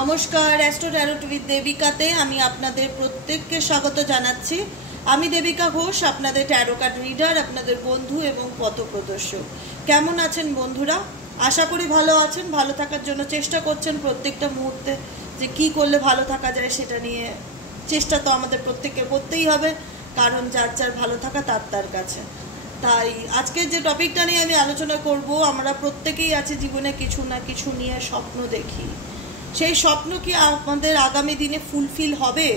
নমস্কার, astro tarot with দেবিকাতে আমি আপনাদের প্রত্যেককে স্বাগত জানাচ্ছি। আমি দেবিকা ঘোষ, আপনাদের ট্যারো কার্ড রিডার, আপনাদের বন্ধু এবং পথপ্রদর্শক। কেমন আছেন বন্ধুরা? আশা করি ভালো আছেন। ভালো থাকার জন্য চেষ্টা করছেন প্রত্যেকটা মুহূর্তে, যে কি করলে ভালো থাকা যায় সেটা নিয়ে চেষ্টা তো আমাদের প্রত্যেকের করতেই হবে, কারণ যার যার ভালো থাকা তার তার কাছে। তাই আজকের যে টপিকটা নিয়ে আমি আলোচনা করব, আমরা প্রত্যেকেই আছি জীবনে কিছু না কিছু নিয়ে স্বপ্ন দেখি। সেই স্বপ্ন কি আমাদের আগামী দিনে ফুলফিল হবে?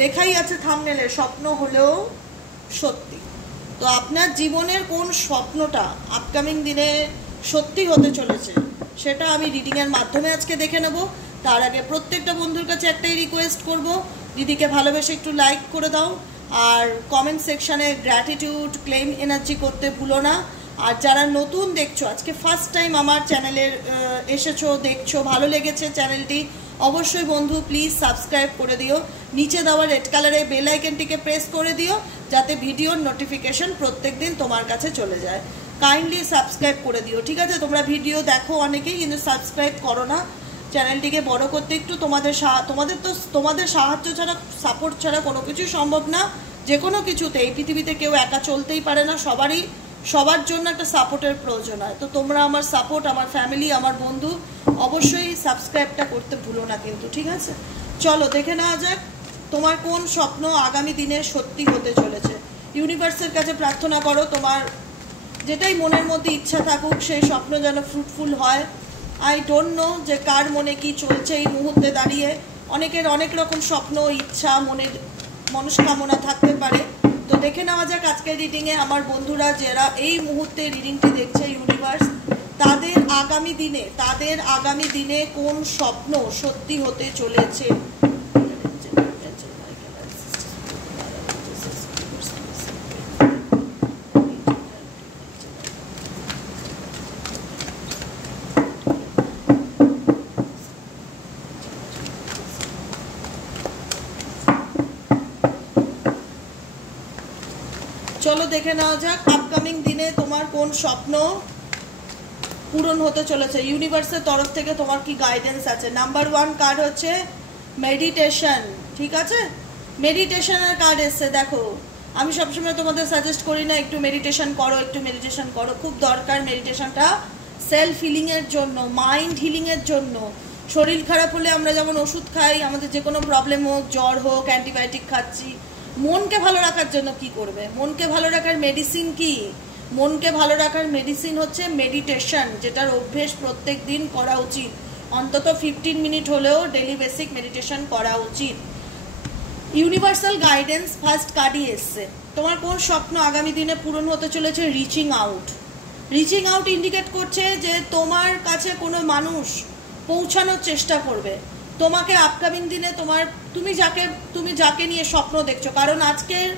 লেখাই আছে থাম্বনেলে, স্বপ্ন হলেও সত্যি। তো আপনার জীবনের কোন স্বপ্নটা আপকামিং দিনে সত্যি হতে চলেছে সেটা আমি রিডিংয়ের মাধ্যমে আজকে দেখে নেব। তার আগে প্রত্যেকটা বন্ধুর কাছে একটাই রিকোয়েস্ট করব, দিদিকে ভালোবেসে একটু লাইক করে দাও, আর কমেন্ট সেকশানে গ্র্যাটিটিউড ক্লেম এনার্জি করতে ভুলো না। আর যারা নতুন দেখছো, আজকে ফার্স্ট টাইম আমার চ্যানেলের এসেছো, দেখছো, ভালো লেগেছে চ্যানেলটি, অবশ্যই বন্ধু প্লিজ সাবস্ক্রাইব করে দিও। নিচে দেওয়া রেড কালারের বেল আইকনটিকে প্রেস করে দিও, যাতে ভিডিওর নোটিফিকেশন প্রত্যেক দিন তোমার কাছে চলে যায়। কাইন্ডলি সাবস্ক্রাইব করে দিও, ঠিক আছে? তোমরা ভিডিও দেখো অনেকেই, কিন্তু সাবস্ক্রাইব করো না। চ্যানেলটিকে বড় করতে একটু তোমাদের সাহায্য ছাড়া, সাপোর্ট ছাড়া কোনো কিছুই সম্ভব না। যে কোনো কিছুতে এই পৃথিবীতে কেউ একা চলতেই পারে না, সবার জন্য একটা সাপোর্টের প্রয়োজন হয়। তো তোমরা আমার সাপোর্ট, আমার ফ্যামিলি, আমার বন্ধু, অবশ্যই সাবস্ক্রাইবটা করতে ভুলো না কিন্তু, ঠিক আছে? চলো দেখে নেওয়া যাক তোমার কোন স্বপ্ন আগামী দিনে সত্যি হতে চলেছে। ইউনিভার্সের কাছে প্রার্থনা করো, তোমার যেটাই মনের মধ্যে ইচ্ছা থাকুক সেই স্বপ্ন যেন ফ্রুটফুল হয়। আই ডোন্ট নো যে কার মনে কি চলছে এই মুহূর্তে দাঁড়িয়ে। অনেকের অনেক রকম স্বপ্ন, ইচ্ছা, মনের মনস্কামনা থাকতে পারে। তো দেখে নেওয়া যাক আজকের রিডিংয়ে আমার বন্ধুরা যারা এই মুহূর্তে রিডিংটি দেখছে, ইউনিভার্স তাদের আগামী দিনে কোন স্বপ্ন সত্যি হতে চলেছে। চলো দেখে নেওয়া যাক আপকামিং দিনে তোমার কোন স্বপ্ন পূরণ হতে চলেছে। ইউনিভার্সের তরফ থেকে তোমার কি গাইডেন্স আছে? নাম্বার 1 কার্ড হচ্ছে মেডিটেশন, ঠিক আছে? মেডিটেশনের কার্ড এসছে। দেখো, আমি সবসময় তোমাদের সাজেস্ট করি না একটু মেডিটেশন করো, খুব দরকার মেডিটেশনটা সেলফ হিলিংয়ের জন্য, মাইন্ড হিলিংয়ের জন্য। শরীর খারাপ হলে আমরা যেমন ওষুধ খাই, আমাদের যে কোনো প্রবলেম হোক, জ্বর হোক, অ্যান্টিবায়োটিক খাচ্ছি। মনকে ভালো রাখার জন্য কি করবে? মনকে ভালো রাখার মেডিসিন কি? মনকে ভালো রাখার মেডিসিন হচ্ছে মেডিটেশন, যেটার অভ্যেস প্রত্যেক দিন করা উচিত। অন্তত 15 মিনিট হলেও ডেলি বেসিক মেডিটেশন করা উচিত। ইউনিভার্সাল গাইডেন্স ফার্স্ট কার্ডই এসছে। তোমার কোন স্বপ্ন আগামী দিনে পূরণ হতে চলেছে? রিচিং আউট ইন্ডিকেট করছে যে তোমার কাছে কোনো মানুষ পৌঁছানোর চেষ্টা করবে তোমাকে আপকামিং দিনে। তুমি যাকে নিয়ে স্বপ্ন দেখছো, কারণ আজকের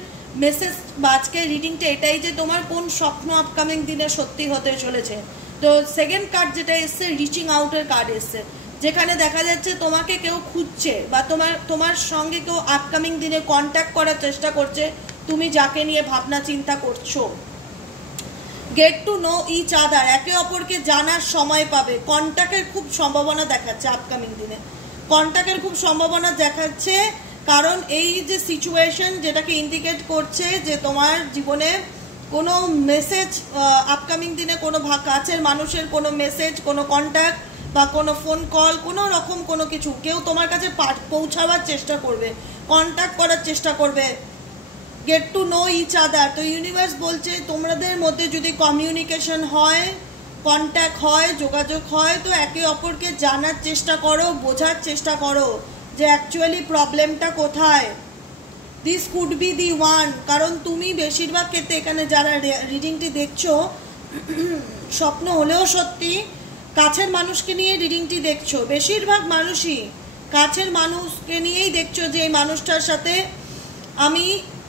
মেসেজ বা আজকের রিডিংটা এটাই যে তোমার কোন স্বপ্ন আপকামিং দিনে সত্যি হতে চলেছে। তো সেকেন্ড কার্ড যেটা এসছে, রিচিং আউটের কার্ড এসছে, যেখানে দেখা যাচ্ছে তোমাকে কেউ খুঁজছে বা তোমার সঙ্গে কেউ আপকামিং দিনে কন্ট্যাক্ট করার চেষ্টা করছে, তুমি যাকে নিয়ে ভাবনা চিন্তা করছো। Get to know each other, একে অপরকে জানার সময় পাবে। কন্ট্যাক্টের খুব সম্ভাবনা দেখাচ্ছে আপকামিং দিনে, কারণ এই যে সিচুয়েশন যেটাকে ইন্ডিকেট করছে যে তোমার জীবনে কোনো মেসেজ আপকামিং দিনে, কোনো কাছের মানুষের কোনো মেসেজ, কোনো কন্ট্যাক্ট বা কোনো ফোন কল, কোনো রকম কোনো কিছু কেউ তোমার কাছে পৌঁছাবার চেষ্টা করবে, কন্ট্যাক্ট করার চেষ্টা করবে। Get to know each other, তো ইউনিভার্স বলছে তোমাদের মধ্যে যদি কমিউনিকেশন হয়, কন্ট্যাক্ট হয়, যোগাযোগ হয়, তো একে অপরকে জানার চেষ্টা করো, বোঝার চেষ্টা করো যে অ্যাকচুয়ালি প্রবলেমটা কোথায়। This could be the one, কারণ তুমি বেশিরভাগ ক্ষেত্রে এখানে যারা রিডিংটি দেখছো, স্বপ্ন হলেও সত্যি কাছের মানুষকে নিয়ে রিডিংটি দেখছো। বেশিরভাগ মানুষই কাছের মানুষকে নিয়েই দেখছো যে এই মানুষটার সাথে আমি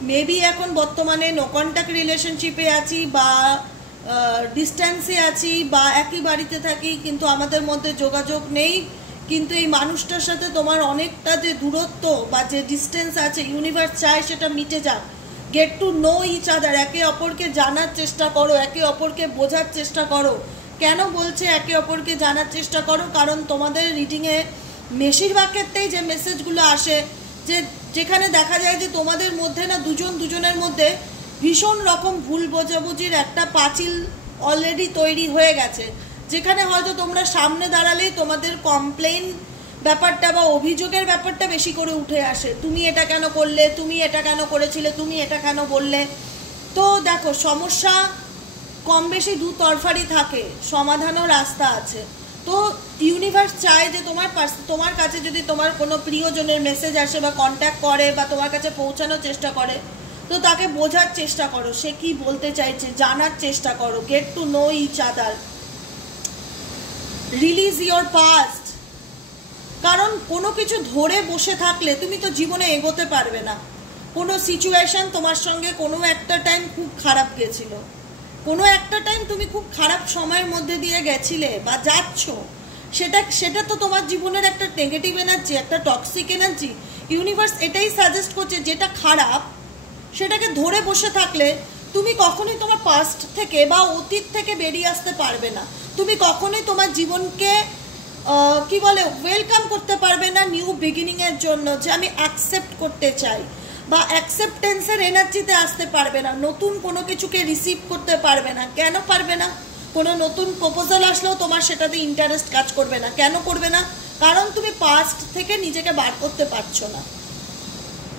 মেবি এখন বর্তমানে নো কন্ট্যাক্ট রিলেশনশিপে আছি, বা ডিস্ট্যান্সে আছি, বা একই বাড়িতে থাকি কিন্তু আমাদের মধ্যে যোগাযোগ নেই। কিন্তু এই মানুষটার সাথে তোমার অনেকটা যে দূরত্ব বা যে ডিস্টেন্স আছে, ইউনিভার্স চায় সেটা মিটে যাক। Get to know each other, একে অপরকে জানার চেষ্টা করো, একে অপরকে বোঝার চেষ্টা করো। কেন বলছে একে অপরকে জানার চেষ্টা করো? কারণ তোমাদের রিডিংয়ে বেশিরভাগ ক্ষেত্রেই যে মেসেজগুলো আসে যে যেখানে দেখা যায় যে তোমাদের মধ্যে না দুজনের মধ্যে ভীষণ রকম ভুল বোঝাবুঝির একটা পাঁচিল অলরেডি তৈরি হয়ে গেছে, যেখানে হয়তো তোমরা সামনে দাঁড়ালেই তোমাদের কমপ্লেন ব্যাপারটা বা অভিযোগের ব্যাপারটা বেশি করে উঠে আসে। তুমি এটা কেন করলে, তুমি এটা কেন করেছিলে, তুমি এটা কেন বললে। তো দেখো, সমস্যা কম বেশি দু তরফারই থাকে, সমাধানও রাস্তা আছে। তো ইউনিভার্স চায় যে তোমার কাছে যদি তোমার কোনো প্রিয়জনের মেসেজ আসে বা কন্ট্যাক্ট করে বা তোমার কাছে পৌঁছানোর চেষ্টা করে, তো তাকে বোঝার চেষ্টা করো সে কি বলতে চাইছে, জানার চেষ্টা করো, get to know each other, release your past. কারণ কোনো কিছু ধরে বসে থাকলে তুমি তো জীবনে এগোতে পারবে না। কোনো সিচুয়েশন তোমার সঙ্গে কোনো একটা টাইম খুব খারাপ গেছিল, কোনো একটা টাইম তুমি খুব খারাপ সময়ের মধ্যে দিয়ে গেছিলে বা যাচ্ছ, সেটা তো তোমার জীবনের একটা নেগেটিভ এনার্জি, একটা টক্সিক এনার্জি। ইউনিভার্স এটাই সাজেস্ট করছে, যেটা খারাপ সেটাকে ধরে বসে থাকলে তুমি কখনোই তোমার পাস্ট থেকে বা অতীত থেকে বেরিয়ে আসতে পারবে না। তুমি কখনোই তোমার জীবনকে কি বলে ওয়েলকাম করতে পারবে না নিউ বিগিনিংয়ের জন্য, যে আমি অ্যাকসেপ্ট করতে চাই, বা অ্যাকসেপ্টেন্সের এনার্জিতে আসতে পারবে না, নতুন কোনো কিছুকে রিসিভ করতে পারবে না। কেন পারবে না? কোনো নতুন প্রপোজাল আসলেও তোমার সেটাতে ইন্টারেস্ট কাজ করবে না। কেন করবে না? কারণ তুমি পাস্ট থেকে নিজেকে বার করতে পারছো না।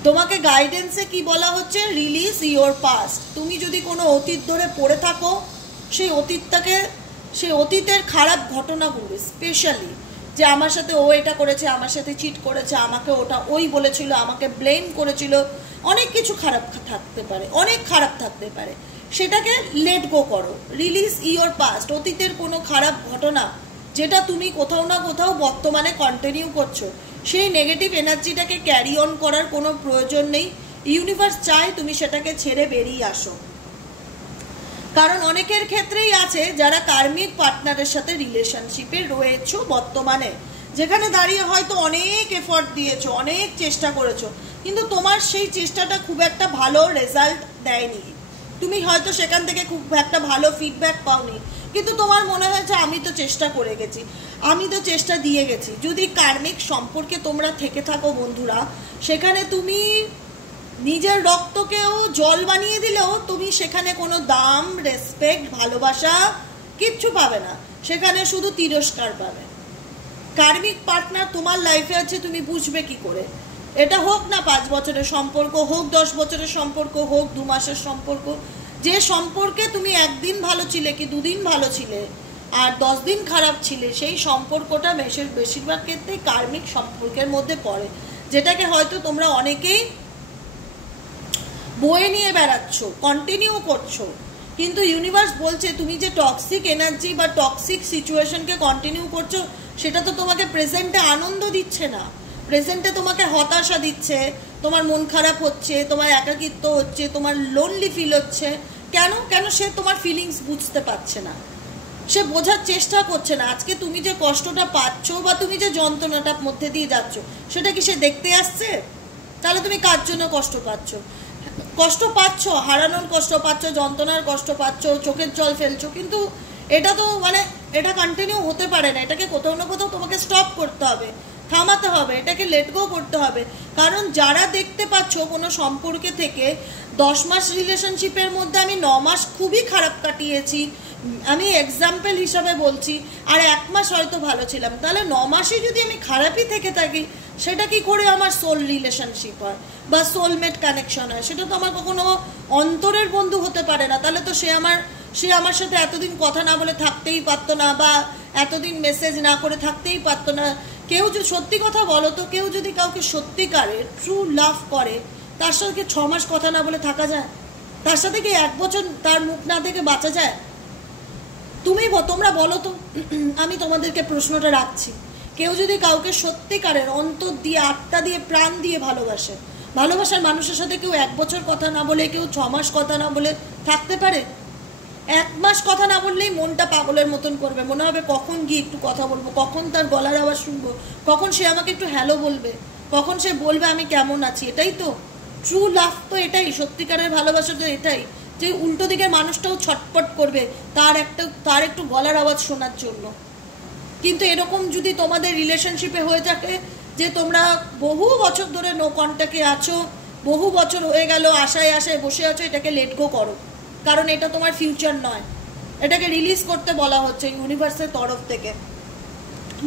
তোমাকে গাইডেন্সে কি বলা হচ্ছে? Release your past. তুমি যদি কোনো অতীত ধরে পড়ে থাকো, সেই অতীতের খারাপ ঘটনাগুলো, স্পেশালি যে আমার সাথে ও এটা করেছে, আমার সাথে চিট করেছে, আমাকে ওটা ওই বলেছিল, আমাকে ব্লেম করেছিল, অনেক কিছু খারাপ থাকতে পারে, অনেক খারাপ থাকতে পারে, সেটাকে লেট গো করো। Release your past. অতীতের কোনো খারাপ ঘটনা যেটা তুমি কোথাও না কোথাও বর্তমানে কন্টিনিউ করছো, সেই নেগেটিভ এনার্জিটাকে ক্যারি অন করার কোনো প্রয়োজন নেই। ইউনিভার্স চায় তুমি সেটাকে ছেড়ে বেরিয়ে আসো। কারণ অনেকের ক্ষেত্রেই আছে যারা কার্মিক পার্টনারের সাথে রিলেশনশিপে রয়েছো বর্তমানে, যেখানে দাঁড়িয়ে হয়তো অনেক এফর্ট দিয়েছো, অনেক চেষ্টা করেছো, কিন্তু তোমার সেই চেষ্টাটা খুব একটা ভালো রেজাল্ট দেয়নি। তুমি হয়তো সেখান থেকে খুব একটা ভালো ফিডব্যাক পাওনি, কিন্তু তোমার মনে হয়েছে আমি তো চেষ্টা করে গেছি, আমি তো চেষ্টা দিয়ে গেছি। যদি কার্মিক সম্পর্কে তোমরা থেকে থাকো বন্ধুরা, সেখানে তুমি নিজের রক্তকেও জল বানিয়ে দিলেও তুমি সেখানে কোনো দাম, রেসপেক্ট, ভালোবাসা কিচ্ছু পাবে না, সেখানে শুধু তিরস্কার পাবে। কার্মিক পার্টনার তোমার লাইফে আছে, তুমি বুঝবে কি করে? এটা হোক না 5 বছরের সম্পর্ক, হোক 10 বছরের সম্পর্ক, হোক 2 মাসের সম্পর্ক, যে সম্পর্কে তুমি একদিন ভালো ছিলে কি 2 দিন ভালো ছিলে আর 10 দিন খারাপ ছিলে, সেই সম্পর্কটা বেশিরভাগ ক্ষেত্রেই কার্মিক সম্পর্কের মধ্যে পড়ে, যেটাকে হয়তো তোমরা অনেকেই বয়ে নিয়ে বেড়াচ্ছ, কন্টিনিউ করছো। কিন্তু ইউনিভার্স বলছে তুমি যে টক্সিক এনার্জি বা টক্সিক সিচুয়েশনকে কন্টিনিউ করছো, সেটা তো তোমাকে প্রেজেন্টে আনন্দ দিচ্ছে না, প্রেজেন্টে তোমাকে হতাশা দিচ্ছে, তোমার মন খারাপ হচ্ছে, তোমার একাকিত্ব হচ্ছে, তোমার লোনলি ফিল হচ্ছে। কেন? সে তোমার ফিলিংস বুঝতে পারছে না, সে বোঝার চেষ্টা করছে না। আজকে তুমি যে কষ্টটা পাচ্ছ বা তুমি যে যন্ত্রণাটার মধ্যে দিয়ে যাচ্ছ, সেটা কি সে দেখতে আসছে? তাহলে তুমি কার জন্য কষ্ট পাচ্ছ? কষ্ট পাচ্ছ, হারানোর কষ্ট পাচ্ছ, যন্ত্রণার কষ্ট পাচ্ছ, চোখের জল ফেলছো, কিন্তু এটা তো এটা কন্টিনিউ হতে পারে না। এটাকে কোথাও না কোথাও তোমাকে স্টপ করতে হবে, থামাতে হবে, এটাকে লেট গো করতে হবে। কারণ যারা দেখতে পাচ্ছ কোনো সম্পর্কে থেকে 10 মাস রিলেশনশিপের মধ্যে আমি 9 মাস খুবই খারাপ কাটিয়েছি, আমি এক্সাম্পল হিসাবে বলছি, আর 1 মাস হয়তো ভালো ছিলাম, তাহলে 9 মাসে যদি আমি খারাপই থেকে থাকি, সেটা কি করে আমার সোল রিলেশনশিপ হয় বা সোলমেট কানেকশন হয়? সেটা তো আমার কখনো অন্তরের বন্ধু হতে পারে না। তাহলে তো সে আমার সাথে এতদিন কথা না বলে থাকতেই পারতো না, বা এতদিন মেসেজ না করে থাকতেই পারতো না। কেউ যদি সত্যি কথা বলো তো, কেউ যদি কাউকে সত্যিকারের ট্রু লাভ করে, তার সাথে 6 মাস কথা না বলে থাকা যায়? তার সাথে কি 1 বছর তার মুখ না দেখে বাঁচা যায়? তোমরা বলো তো, আমি তোমাদেরকে প্রশ্নটা রাখছি। কেউ যদি কাউকে সত্যিকারের অন্তর দিয়ে, আত্মা দিয়ে, প্রাণ দিয়ে ভালোবাসার মানুষের সাথে কেউ 1 বছর কথা না বলে, কেউ 6 মাস কথা না বলে থাকতে পারে? 1 মাস কথা না বললেই মনটা পাগলের মতন করবে, মনে হবে কখন গিয়ে একটু কথা বলবো, কখন তার গলার আওয়াজ শুনবো, কখন সে আমাকে একটু হ্যালো বলবে, কখন সে বলবে আমি কেমন আছি। এটাই তো ট্রু লাভ, তো এটাই সত্যিকারের ভালোবাসা, তো এটাই যে উল্টো দিকের মানুষটাও ছটপট করবে তার একটু গলার আওয়াজ শোনার জন্য। কিন্তু এরকম যদি তোমাদের রিলেশনশিপে হয়ে থাকে যে তোমরা বহু বছর ধরে নো কন্ট্যাক্টে আছো, বহু বছর হয়ে গেল আশায় আশায় বসে আছো, এটাকে লেট গো করো, কারণ এটা তোমার ফিউচার নয়, এটাকে রিলিজ করতে বলা হচ্ছে ইউনিভার্সের তরফ থেকে।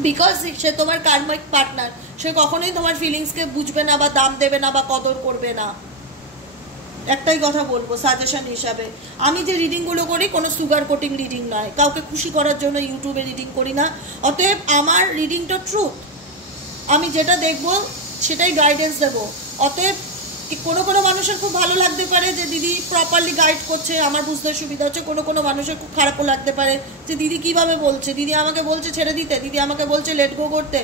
বিকজ সে তোমার কার্মিক পার্টনার, সে কখনোই তোমার ফিলিংসকে বুঝবে না বা দাম দেবে না বা কদর করবে না। একটাই কথা বলবো সাজেশন হিসাবে, আমি যে রিডিংগুলো করি কোনো সুগার কোটিং রিডিং নয়, কাউকে খুশি করার জন্য ইউটিউবে রিডিং করি না। অতএব আমার রিডিংটা ট্রুথ, আমি যেটা দেখবো সেটাই গাইডেন্স দেবো। অতএব কোনো কোনো মানুষের খুব ভালো লাগতে পারে যে দিদি প্রপারলি গাইড করছে, আমার বুঝতে সুবিধা হচ্ছে। কোনো কোনো মানুষের খুব খারাপও লাগতে পারে যে দিদি কিভাবে বলছে, দিদি আমাকে বলছে ছেড়ে দিতে, দিদি আমাকে বলছে লেট গো করতে।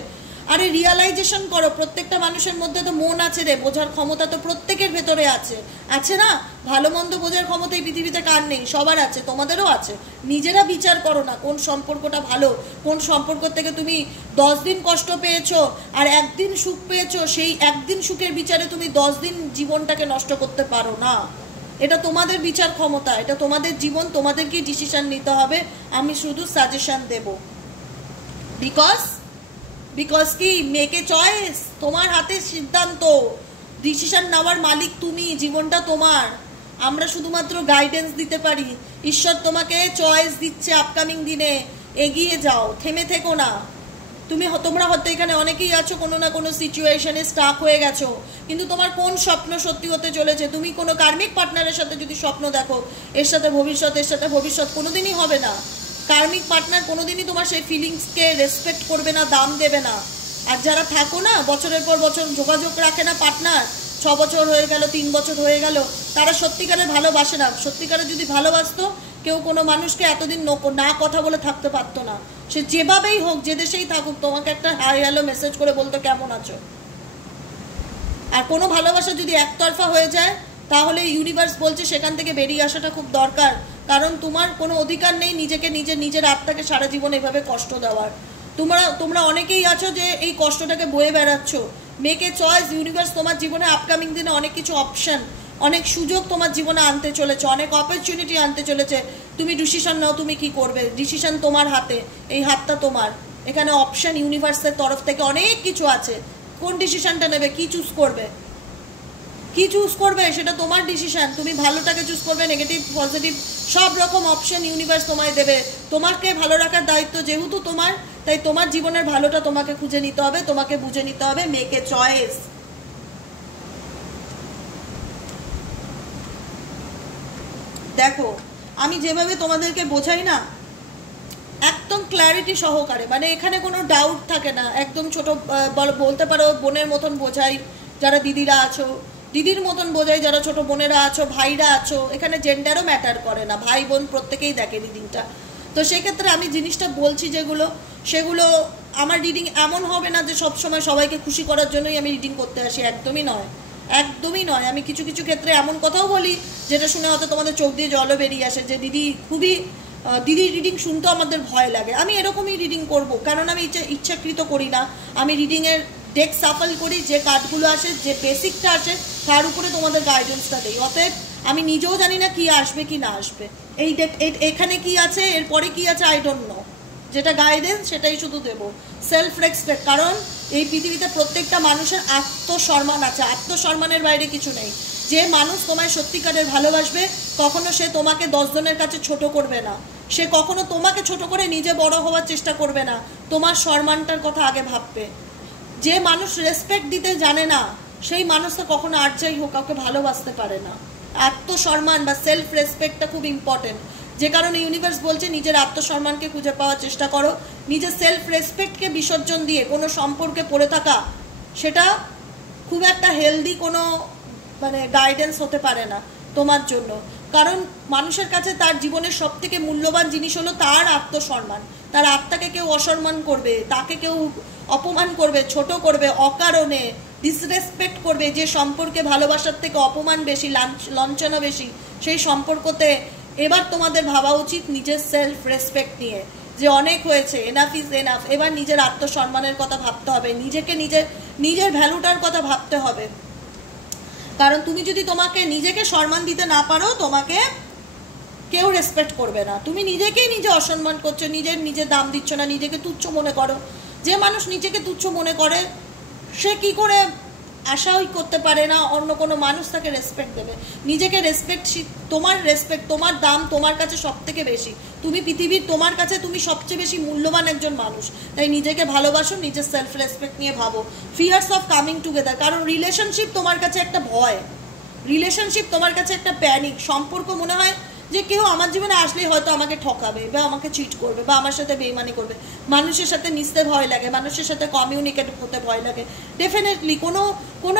আরে রিয়ালাইজেশন করো, প্রত্যেকটা মানুষের মধ্যে তো মন আছে রে, বোঝার ক্ষমতা তো প্রত্যেকের ভেতরে আছে, আছে না? ভালো মন্দ বোঝার ক্ষমতা এই পৃথিবীতে কার নেই? সবার আছে, তোমাদেরও আছে। নিজেরা বিচার করো না কোন সম্পর্কটা ভালো, কোন সম্পর্ক থেকে তুমি 10 দিন কষ্ট পেয়েছো আর একদিন সুখ পেয়েছো, সেই একদিন সুখের বিচারে তুমি 10 দিন জীবনটাকে নষ্ট করতে পারো না। এটা তোমাদের বিচার ক্ষমতা, এটা তোমাদের জীবন, তোমাদেরকেই ডিসিশন নিতে হবে। আমি শুধু সাজেশন দেব। বিকজ কি মেকে চয়েস, তোমার হাতে সিদ্ধান্ত, ডিসিশন নেওয়ার মালিক তুমি, জীবনটা তোমার। আমরা শুধুমাত্র গাইডেন্স দিতে পারি। ঈশ্বর তোমাকে চয়েস দিচ্ছে আপকামিং দিনে, এগিয়ে যাও, থেমে থেকো না। তোমরা হয়তো এখানে অনেকেই আছো কোনো না কোনো সিচুয়েশনে স্টাক হয়ে গেছো, কিন্তু তোমার কোন স্বপ্ন সত্যি হতে চলেছে? তুমি কোনো কার্মিক পার্টনারের সাথে যদি স্বপ্ন দেখো এর সাথে ভবিষ্যৎ কোনোদিনই হবে না। কার্মিক পার্টনার কোনোদিনই তোমার সেই ফিলিংসকে রেসপেক্ট করবে না, দাম দেবে না। আর যারা থাকো না বছরের পর বছর যোগাযোগ রাখে না পার্টনার, 6 বছর হয়ে গেল, 3 বছর হয়ে গেল, তারা সত্যিকারের ভালোবাসে না। সত্যিকারে যদি ভালোবাসতো কেউ কোনো মানুষকে এতদিন না কথা বলে থাকতে পারতো না। সে যেভাবেই হোক, যে দেশেই থাকুক, তোমাকে একটা হাই হ্যালো মেসেজ করে বলতো কেমন আছো। আর কোনো ভালোবাসা যদি একতরফা হয়ে যায় তাহলে ইউনিভার্স বলছে সেখান থেকে বেরিয়ে আসাটা খুব দরকার, কারণ তোমার কোনো অধিকার নেই নিজেকে নিজের আত্মাকে সারা জীবন এভাবে কষ্ট দেওয়ার। তোমরা অনেকেই আছো যে এই কষ্টটাকে বয়ে বেড়াচ্ছ। মেকে চয়েস, ইউনিভার্স তোমার জীবনে আপকামিং দিনে অনেক কিছু অপশন, অনেক সুযোগ তোমার জীবনে আনতে চলেছে, অনেক অপরচুনিটি আনতে চলেছে। তুমি ডিসিশন নাও তুমি কি করবে, ডিসিশন তোমার হাতে, এই হাতটা তোমার। এখানে অপশন ইউনিভার্সের তরফ থেকে অনেক কিছু আছে। কোন ডিসিশনটা নেবে, কি চুজ করবে সেটা তোমার ডিসিশন। তুমি ভালোটাকে চুজ করবে, নেগেটিভ পজিটিভ সব রকম অপশন ইউনিভার্স তোমায় দেবে। তোমাকে ভালো রাখার দায়িত্ব যেহেতু তোমার, তাই তোমার জীবনের ভালোটা তোমাকে খুঁজে নিতে হবে, তোমাকে বুঝে নিতে হবে। Make a choice. দেখো আমি যেভাবে তোমাদেরকে বোঝাই না, একদম ক্ল্যারিটি সহকারে, মানে এখানে কোনো ডাউট থাকে না। একদম ছোট বলতে পারো বোনের মতন বোঝাই যারা দিদিরা আছো, দিদির মতন বোঝাই যারা ছোট বোনেরা আছো, ভাইরা আছো। এখানে জেন্ডারও ম্যাটার করে না, ভাই বোন প্রত্যেকেই দেখে রিডিংটা। তো সেক্ষেত্রে আমি জিনিসটা বলছি সেগুলো আমার রিডিং এমন হবে না যে সবসময় সবাইকে খুশি করার জন্যই আমি রিডিং করতে আসি, একদমই নয়। আমি কিছু কিছু ক্ষেত্রে এমন কথাও বলি যেটা শুনে হয়তো তোমাদের চোখ দিয়ে জলও বেরিয়ে আসে যে দিদির রিডিং শুনতেও আমাদের ভয় লাগে। আমি এরকমই রিডিং করব, কারণ আমি ইচ্ছাকৃত করি না। আমি রিডিংয়ের ডেক সাফল করি, যে কার্ডগুলো আসে, যে বেসিকটা আসে, তার উপরে তোমাদের গাইডেন্সটা দিই। অতএব আমি নিজেও জানি না কি আসবে কি না আসবে, এই ডেক এখানে কি আছে, এরপরে কি আছে, আই ডোন্ট নো। যেটা গাইডেন্স সেটাই শুধু দেব। সেলফ রেসপেক্ট, কারণ এই পৃথিবীতে প্রত্যেকটা মানুষের আত্মসম্মান আছে, আত্মসম্মানের বাইরে কিছু নেই। যে মানুষ তোমায় সত্যিকারের ভালোবাসবে কখনো সে তোমাকে 10 জনের কাছে ছোট করবে না, সে কখনো তোমাকে ছোট করে নিজে বড় হওয়ার চেষ্টা করবে না, তোমার সম্মানটার কথা আগে ভাববে। যে মানুষ রেসপেক্ট দিতে জানে না সেই মানুষটা কখনো আর যাই হোক কাউকে ভালোবাসতে পারে না। আত্মসম্মান বা সেলফ রেসপেক্টটা খুব ইম্পর্টেন্ট, যে কারণে ইউনিভার্স বলছে নিজের আত্মসম্মানকে খুঁজে পাওয়ার চেষ্টা করো। নিজের সেলফ রেসপেক্টকে বিসর্জন দিয়ে কোনো সম্পর্কে পড়ে থাকা সেটা খুব একটা হেলদি কোনো গাইডেন্স হতে পারে না তোমার জন্য। কারণ মানুষের কাছে তার জীবনের সব থেকে মূল্যবান জিনিস হলো তার আত্মসম্মান। তার আত্মাকে কেউ অসম্মান করবে, তাকে কেউ অপমান করবে, ছোট করবে, অকারণে ডিসরেসপেক্ট করবে, যে সম্পর্কে ভালোবাসার থেকে অপমান বেশি, লাঞ্ছনা বেশি, সেই সম্পর্কতে এবার তোমাদের ভাবা উচিত নিজের সেলফ রেসপেক্ট নিয়ে, যে অনেক হয়েছে, এনাফ ইজ এনাফ। এবার নিজের আত্মসম্মানের কথা ভাবতে হবে, নিজের ভ্যালুটার কথা ভাবতে হবে। কারণ তুমি যদি তোমাকে নিজেকে সম্মান দিতে না পারো, তোমাকে কেউ রেসপেক্ট করবে না। তুমি নিজেকেই নিজে অসম্মান করছো, নিজের দাম দিচ্ছ না, নিজেকে তুচ্ছ মনে করো। যে মানুষ নিজেকে তুচ্ছ মনে করে সে কি করে আশাই করতে পারে না অন্য কোনো মানুষ তাকে রেসপেক্ট দেবে। নিজেকে রেসপেক্ট, তোমার দাম তোমার কাছে সব থেকে বেশি। তুমি পৃথিবীর, তোমার কাছে তুমি সবচেয়ে বেশি মূল্যবান একজন মানুষ। তাই নিজেকে ভালোবাসো, নিজের সেলফ রেসপেক্ট নিয়ে ভাবো। ফিয়ার্স অফ কামিং টুগেদার, কারণ রিলেশনশিপ তোমার কাছে একটা ভয়, রিলেশনশিপ তোমার কাছে একটা প্যানিক। সম্পর্ক মনে হয় যে কেউ আমার জীবনে আসলেই হয়তো আমাকে ঠকাবে বা আমাকে চিট করবে বা আমার সাথে বেইমানি করবে। মানুষের সাথে মিশতে ভয় লাগে, মানুষের সাথে কমিউনিকেট হতে ভয় লাগে। ডেফিনেটলি কোনো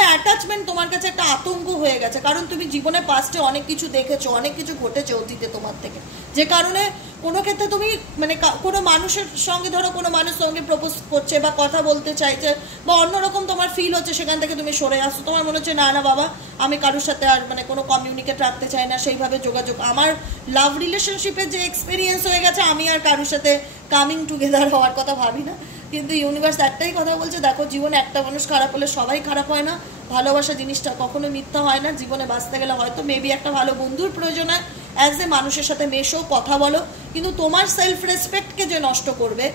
অ্যাটাচমেন্ট তোমার কাছে একটা আতঙ্ক হয়ে গেছে, কারণ তুমি জীবনে পাস্টে অনেক কিছু দেখেছো, অনেক কিছু ঘটেছে অতীতে তোমার থেকে, যে কারণে কোনো ক্ষেত্রে তুমি মানে কোনো মানুষের সঙ্গে, ধরো কোনো মানুষ সঙ্গে প্রপোজ করছে বা কথা বলতে চাইছে বা অন্যরকম তোমার ফিল হচ্ছে, সেখান থেকে তুমি সরে আসছো। তোমার মনে হচ্ছে না না বাবা, আমি কারোর সাথে আর মানে কোনো কমিউনিকেট রাখতে চাই না, সেইভাবে যোগাযোগ। আমার লাভ রিলেশনশিপের যে এক্সপিরিয়েন্স হয়ে গেছে, আমি আর কারোর সাথে কামিং টুগেদার হওয়ার কথা ভাবি না। কিন্তু ইউনিভার্স একটাই কথা বলছে, দেখো জীবনে একটা মানুষ খারাপ হলে সবাই খারাপ হয় না। ভালোবাসা জিনিসটা কখনো মিথ্যা হয় না। জীবনে বাঁচতে গেলে হয়তো মেবি একটা ভালো বন্ধুর প্রয়োজন হয়। অ্যাজ এ মানুষের সাথে মেশো, কথা বলো, কিন্তু তোমার সেলফ রেসপেক্টকে যে নষ্ট করবে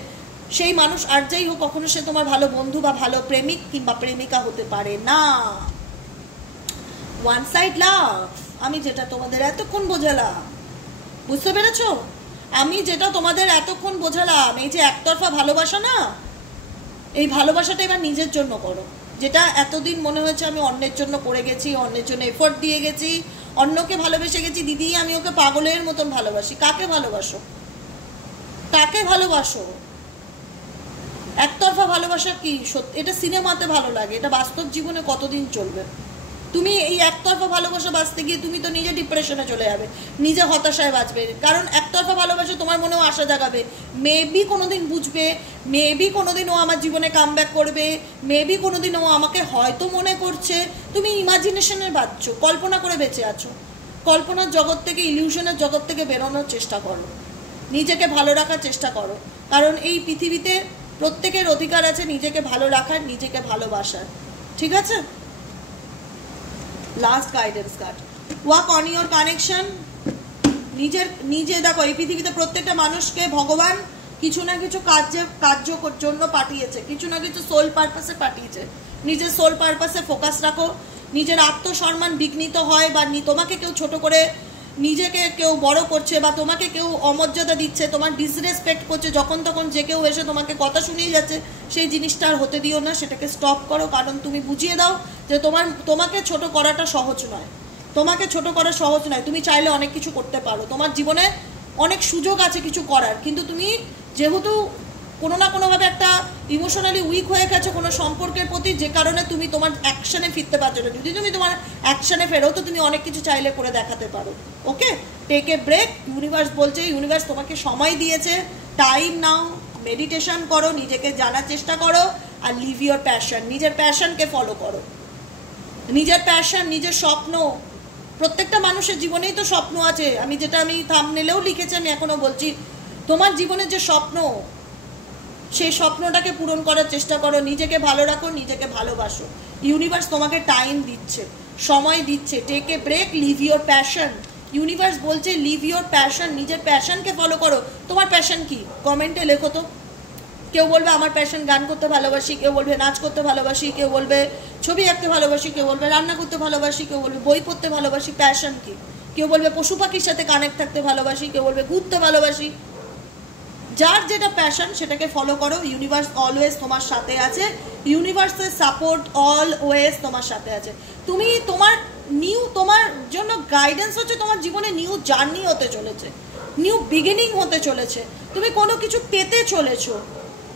সেই মানুষ আর যাই হোক, কখনো সে তোমার ভালো বন্ধু বা ভালো প্রেমিক কিংবা প্রেমিকা হতে পারে না। ওয়ান সাইড লাভ, আমি যেটা তোমাদের এতক্ষণ বোঝালাম, বুঝতে পেরেছো? আমি যেটা তোমাদের এতক্ষণ বোঝালাম, এই যে একতরফা ভালোবাসা না, এই ভালোবাসাটা এবার নিজের জন্য করো। যেটা এতদিন মনে হয়েছে আমি অন্যের জন্য করে গেছি, অন্যের জন্য এফোর্ট দিয়ে গেছি, অন্যকে ভালোবেসে গেছি, দিদি আমি ওকে পাগলের মতন ভালোবাসি। কাকে ভালোবাসো? কাকে ভালোবাসো? একতরফা ভালোবাসা কি সত্যি? এটা সিনেমাতে ভালো লাগে, এটা বাস্তব জীবনে কতদিন চলবে? তুমি এই একতরফা ভালোবাসা বাঁচতে গিয়ে তুমি তো নিজে ডিপ্রেশনে চলে যাবে, নিজে হতাশায় বাঁচবে। কারণ একতরফা ভালোবাসা তোমার মনেও আশা জাগাবে, মেবি কোনোদিন বুঝবে, মেবি কোনোদিন ও আমার জীবনে কাম ব্যাক করবে, মেবি কোনোদিন ও আমাকে হয়তো মনে করছে। তুমি ইমাজিনেশনের বাঁচছো, কল্পনা করে বেঁচে আছো। কল্পনার জগৎ থেকে, ইলিউশনের জগৎ থেকে বেরোনোর চেষ্টা করো, নিজেকে ভালো রাখার চেষ্টা করো। কারণ এই পৃথিবীতে প্রত্যেকের অধিকার আছে নিজেকে ভালো রাখার, নিজেকে ভালোবাসার। ঠিক আছে? Last guidance card, work on your connection. নিজে দেখো, এই পৃথিবীতে প্রত্যেকটা মানুষকে ভগবান কিছু না কিছু কার্যের জন্য পাঠিয়েছে, কিছু না কিছু সোল পারপাসে পাঠিয়েছে। নিজের সোল পারপাসে ফোকাস রাখো। নিজের আত্মসম্মান বিঘ্নিত হয় বা তোমাকে কেউ ছোট করে, নিজেকে কেউ বড় করছে বা তোমাকে কেউ অমর্যাদা দিচ্ছে, তোমার ডিসরেসপেক্ট করছে, যখন তখন যে কেউ এসে তোমাকে কথা শুনিয়ে যাচ্ছে, সেই জিনিসটা আর হতে দিও না, সেটাকে স্টপ করো। কারণ তুমি বুঝিয়ে দাও যে তোমাকে ছোট করাটা সহজ নয়, তোমাকে ছোট করা সহজ নয়। তুমি চাইলে অনেক কিছু করতে পারো, তোমার জীবনে অনেক সুযোগ আছে কিছু করার, কিন্তু তুমি যেহেতু কোনো না কোনোভাবে একটা ইমোশনালি উইক হয়ে গেছো কোনো সম্পর্কের প্রতি, যে কারণে তুমি তোমার অ্যাকশানে ফিরতে পারছো না। যদি তুমি তোমার অ্যাকশানে ফেরো তো তুমি অনেক কিছু চাইলে করে দেখাতে পারো। ওকে, টেক এ ব্রেক। ইউনিভার্স বলছে, ইউনিভার্স তোমাকে সময় দিয়েছে, টাইম নাও, মেডিটেশন করো, নিজেকে জানার চেষ্টা করো, আর লিভ ইউর প্যাশন। নিজের প্যাশনকে ফলো করো, নিজের প্যাশন, নিজের স্বপ্ন। প্রত্যেকটা মানুষের জীবনেই তো স্বপ্ন আছে। আমি থাম্বনেলেও লিখেছি, আমি এখনো বলছি, তোমার জীবনের যে স্বপ্ন, সেই স্বপ্নটাকে পূরণ করার চেষ্টা করো। নিজেকে ভালো রাখো, নিজেকে ভালোবাসো। ইউনিভার্স তোমাকে টাইম দিচ্ছে, সময় দিচ্ছে। Take a break, live your passion. Universe বলছে লিভ ইউর প্যাশন, নিজের প্যাশনকে ফলো করো। তোমার প্যাশন কি? কমেন্টে লেখো তো। কেউ বলবে আমার প্যাশন গান করতে ভালোবাসি, কেউ বলবে নাচ করতে ভালোবাসি, কেউ বলবে ছবি আঁকতে ভালোবাসি, কেউ বলবে রান্না করতে ভালোবাসি, কেউ বলবে বই পড়তে ভালোবাসি। প্যাশন কি? কেউ বলবে পশু পাখির সাথে কানেক্ট থাকতে ভালোবাসি, কেউ বলবে ঘুরতে ভালোবাসি। যার যেটা প্যাশন সেটাকে ফলো করো। ইউনিভার্স অলওয়েজ তোমার সাথে আছে, ইউনিভার্সের সাপোর্ট অলওয়েজ তোমার সাথে আছে। তুমি তোমার জন্য গাইডেন্স হচ্ছে, তোমার জীবনে নিউ জার্নি হতে চলেছে, নিউ বিগিনিং হতে চলেছে। তুমি কোনো কিছু পেতে চলেছো,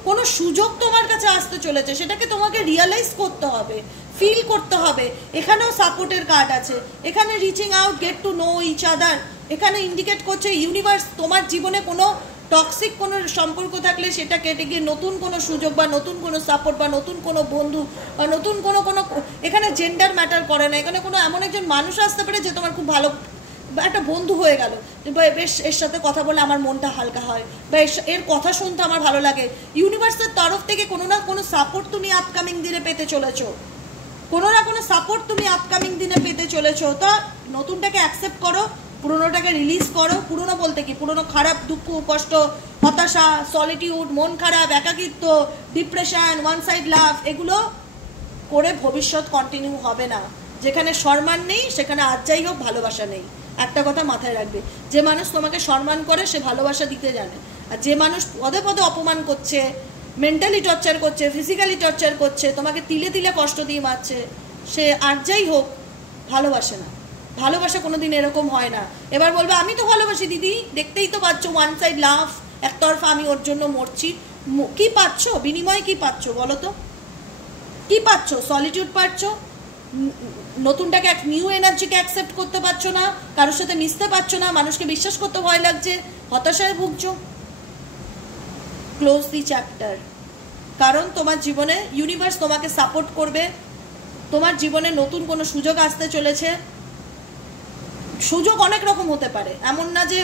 কোনো সুযোগ তোমার কাছে আসতে চলেছে, সেটাকে তোমাকে রিয়েলাইজ করতে হবে, ফিল করতে হবে। এখানেও সাপোর্টের কার্ড আছে, এখানে reaching out, get to know each other. এখানে ইন্ডিকেট করছে ইউনিভার্স তোমার জীবনে কোনো টক্সিক কোনো সম্পর্ক থাকলে সেটা কেটে গিয়ে নতুন কোনো সুযোগ বা নতুন কোনো সাপোর্ট বা নতুন কোনো বন্ধু বা নতুন কোনো এখানে জেন্ডার ম্যাটার করে না। এখানে কোনো এমন একজন মানুষ আসতে পারে যে তোমার খুব ভালো একটা বন্ধু হয়ে গেল, বেশ এর সাথে কথা বলে আমার মনটা হালকা হয়, বা এর কথা শুনতে আমার ভালো লাগে। ইউনিভার্সের তরফ থেকে কোনো না কোনো সাপোর্ট তুমি আপকামিং দিনে পেতে চলেছো, কোনো না কোনো সাপোর্ট তুমি আপকামিং দিনে পেতে চলেছো। তা নতুনটাকে অ্যাকসেপ্ট করো, পুরোনোটাকে রিলিজ করো। পুরোনো বলতে কি, পুরোনো খারাপ, দুঃখ, কষ্ট, হতাশা, সলিটিউড, মন খারাপ, একাকিত্ব, ডিপ্রেশন, ওয়ান সাইড লাভ, এগুলো করে ভবিষ্যৎ কন্টিনিউ হবে না। যেখানে সম্মান নেই সেখানে আজ যাই হোক ভালোবাসা নেই। একটা কথা মাথায় রাখবে, যে মানুষ তোমাকে সম্মান করে সে ভালোবাসা দিতে জানে, আর যে মানুষ পদে পদে অপমান করছে, মেন্টালি টর্চার করছে, ফিজিক্যালি টর্চার করছে, তোমাকে তিলে তিলে কষ্ট দিয়ে মারছে, সে আর যাই হোক ভালোবাসে না। ভালোবাসা কোনোদিন এরকম হয় না। এবার বলবে আমি তো ভালোবাসি দিদি, দেখতেই তো পাচ্ছ ওয়ান সাইড লাভ, একতরফা আমি ওর জন্য মরছি। কি পাচ্ছ বিনিময়ে, কি পাচ্ছ বলো তো? কি পাচ্ছ? সলিটিউড পাচ্ছ, নতুনটাকে এক নিউ এনার্জিকে অ্যাকসেপ্ট করতে পারছো না, কারোর সাথে মিশতে পারছো না, মানুষকে বিশ্বাস করতে ভয় লাগছে, হতাশায় ভুগছো। ক্লোজ দি চ্যাপ্টার। কারণ তোমার জীবনে ইউনিভার্স তোমাকে সাপোর্ট করবে, তোমার জীবনে নতুন কোনো সুযোগ আসতে চলেছে। সুযোগ অনেক রকম হতে পারে, এমন না যে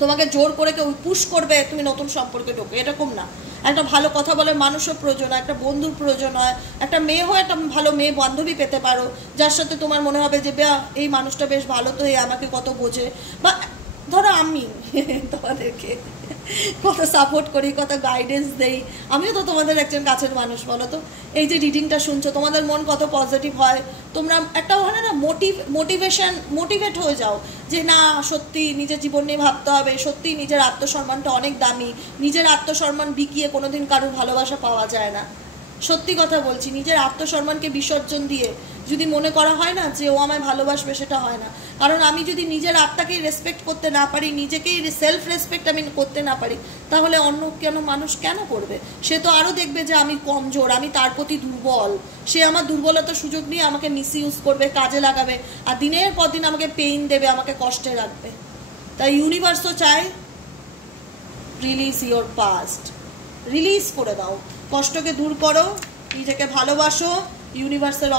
তোমাকে জোর করে কেউ পুশ করবে তুমি নতুন সম্পর্কে ঢোকে, এরকম না। একটা ভালো কথা বলার মানুষও প্রয়োজন হয়, একটা বন্ধুর প্রয়োজন হয়, একটা মেয়ে হয়ে একটা ভালো মেয়ে বান্ধবী পেতে পারো, যার সাথে তোমার মনে হবে যে এই মানুষটা বেশ ভালো, তো আমাকে কত বোঝে। বা ধরো আমি তোমাদেরকে কত সাপোর্ট করি, কত গাইডেন্স দেই, আমিও তো তোমাদের একজন কাছের মানুষ, বলো তো। এই যে রিডিংটা শুনছো, তোমাদের মন কত পজিটিভ হয়, তোমরা একটা হয় না মোটিভেট হয়ে যাও যে না সত্যি নিজের জীবন নিয়ে ভাবতে হবে, সত্যি নিজের আত্মসম্মানটা অনেক দামি, নিজের আত্মসম্মান বিকিয়ে কোনোদিন কারোর ভালোবাসা পাওয়া যায় না। সত্যি কথা বলছি, নিজের আত্মসম্মানকে বিসর্জন দিয়ে যদি মনে করা হয় না যে ও আমায় ভালোবাসবে, সেটা হয় না। কারণ আমি যদি নিজের আত্মাকেই রেসপেক্ট করতে না পারি, নিজেকেই সেলফ রেসপেক্ট আমি করতে না পারি, তাহলে অন্য মানুষ কেন করবে? সে তো আরও দেখবে যে আমি কমজোর, আমি তার প্রতি দুর্বল, সে আমার দুর্বলতার সুযোগ নিয়ে আমাকে মিসইউজ করবে, কাজে লাগাবে, আর দিনের পর দিন আমাকে পেইন দেবে, আমাকে কষ্টে রাখবে। তাই ইউনিভার্সও চায় রিলিজ ইওর পাস্ট, রিলিজ করে দাও, কষ্টকে দূর করো, নিজেকে ভালোবাসো। ইউনিভার্সের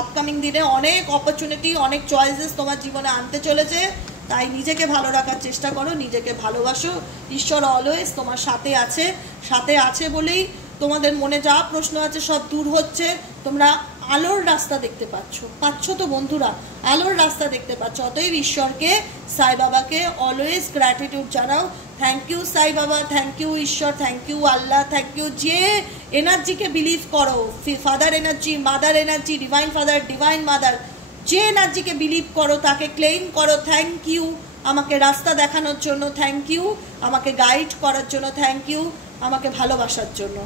আপকামিং দিনে অনেক অপরচুনিটি, অনেক চয়েসেস তোমার জীবনে আনতে চলেছে। তাই নিজেকে ভালো রাখার চেষ্টা করো, নিজেকে ভালোবাসো। ঈশ্বর অলওয়েজ তোমার সাথে আছে বলেই তোমাদের মনে যা প্রশ্ন আছে সব দূর হচ্ছে। তোমরা আলোর রাস্তা দেখতে পাচ্ছ তো বন্ধুরা, আলোর রাস্তা দেখতে পাচ্ছ। অতএব ঈশ্বরকে, সাই বাবাকে অলওয়েজ গ্র্যাটিটিউড জানাও। Thank you Sai Baba, thank you ঈশ্বর, থ্যাংক ইউ আল্লাহ, থ্যাংক ইউ। যে এনার্জিকে বিলিভ করো, father energy, mother energy, divine father, divine mother, যে এনার্জিকে বিলিভ করো তাকে ক্লেইম করো। থ্যাংক ইউ আমাকে রাস্তা দেখানোর জন্য, থ্যাংক ইউ আমাকে গাইড করার জন্য, থ্যাংক ইউ আমাকে ভালোবাসার জন্য,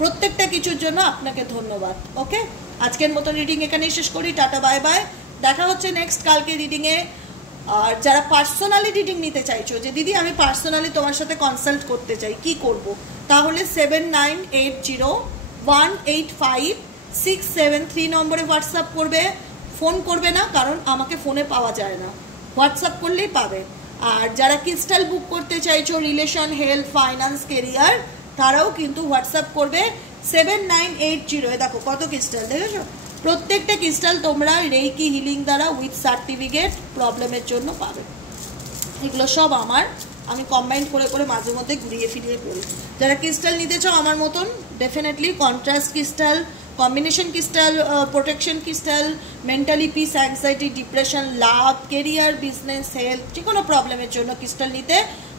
প্রত্যেকটা কিছুর জন্য আপনাকে ধন্যবাদ। ওকে, আজকের মতো রিডিং এখানেই শেষ করি। টাটা, বাই বাই, দেখা হচ্ছে নেক্সট কালকে রিডিংয়ে। আর যারা পার্সোনালি রিডিং নিতে চাইছো যে দিদি আমি পার্সোনালি তোমার সাথে কনসাল্ট করতে চাই, কি করব? তাহলে 7980185673 নম্বরে হোয়াটসঅ্যাপ করবে, ফোন করবে না, কারণ আমাকে ফোনে পাওয়া যায় না, হোয়াটসঅ্যাপ করলেই পাবে। আর যারা ক্রিস্টাল বুক করতে চাইছো রিলেশন, হেলথ, ফাইন্যান্স, কেরিয়ার, তারাও কিন্তু হোয়াটসঅ্যাপ করবে 7980। দেখো কত ক্রিস্টাল দেখেছো, প্রত্যেকটা ক্রিস্টাল তোমরা রেইকি হিলিং দ্বারা উইথ সার্টিফিকেট প্রবলেমের জন্য পাবে। এগুলো সব আমি কম্বাইন করে মাঝে মধ্যে ঘুরিয়ে ফিরিয়ে করি। যারা ক্রিস্টাল নিতে চাও আমার মতন, definitely contrast crystal, combination crystal, protection crystal, mentally peace, anxiety, depression, love, career, business, health, যে কোনো প্রবলেমের জন্য ক্রিস্টাল নিতে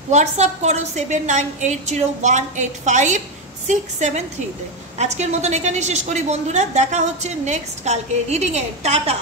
হোয়াটসঅ্যাপ করো 7980185673-তে। আজকের মতন এখানেই শেষ করি বন্ধুরা, দেখা হচ্ছে নেক্সট কালকে রিডিংয়ে। টাটা।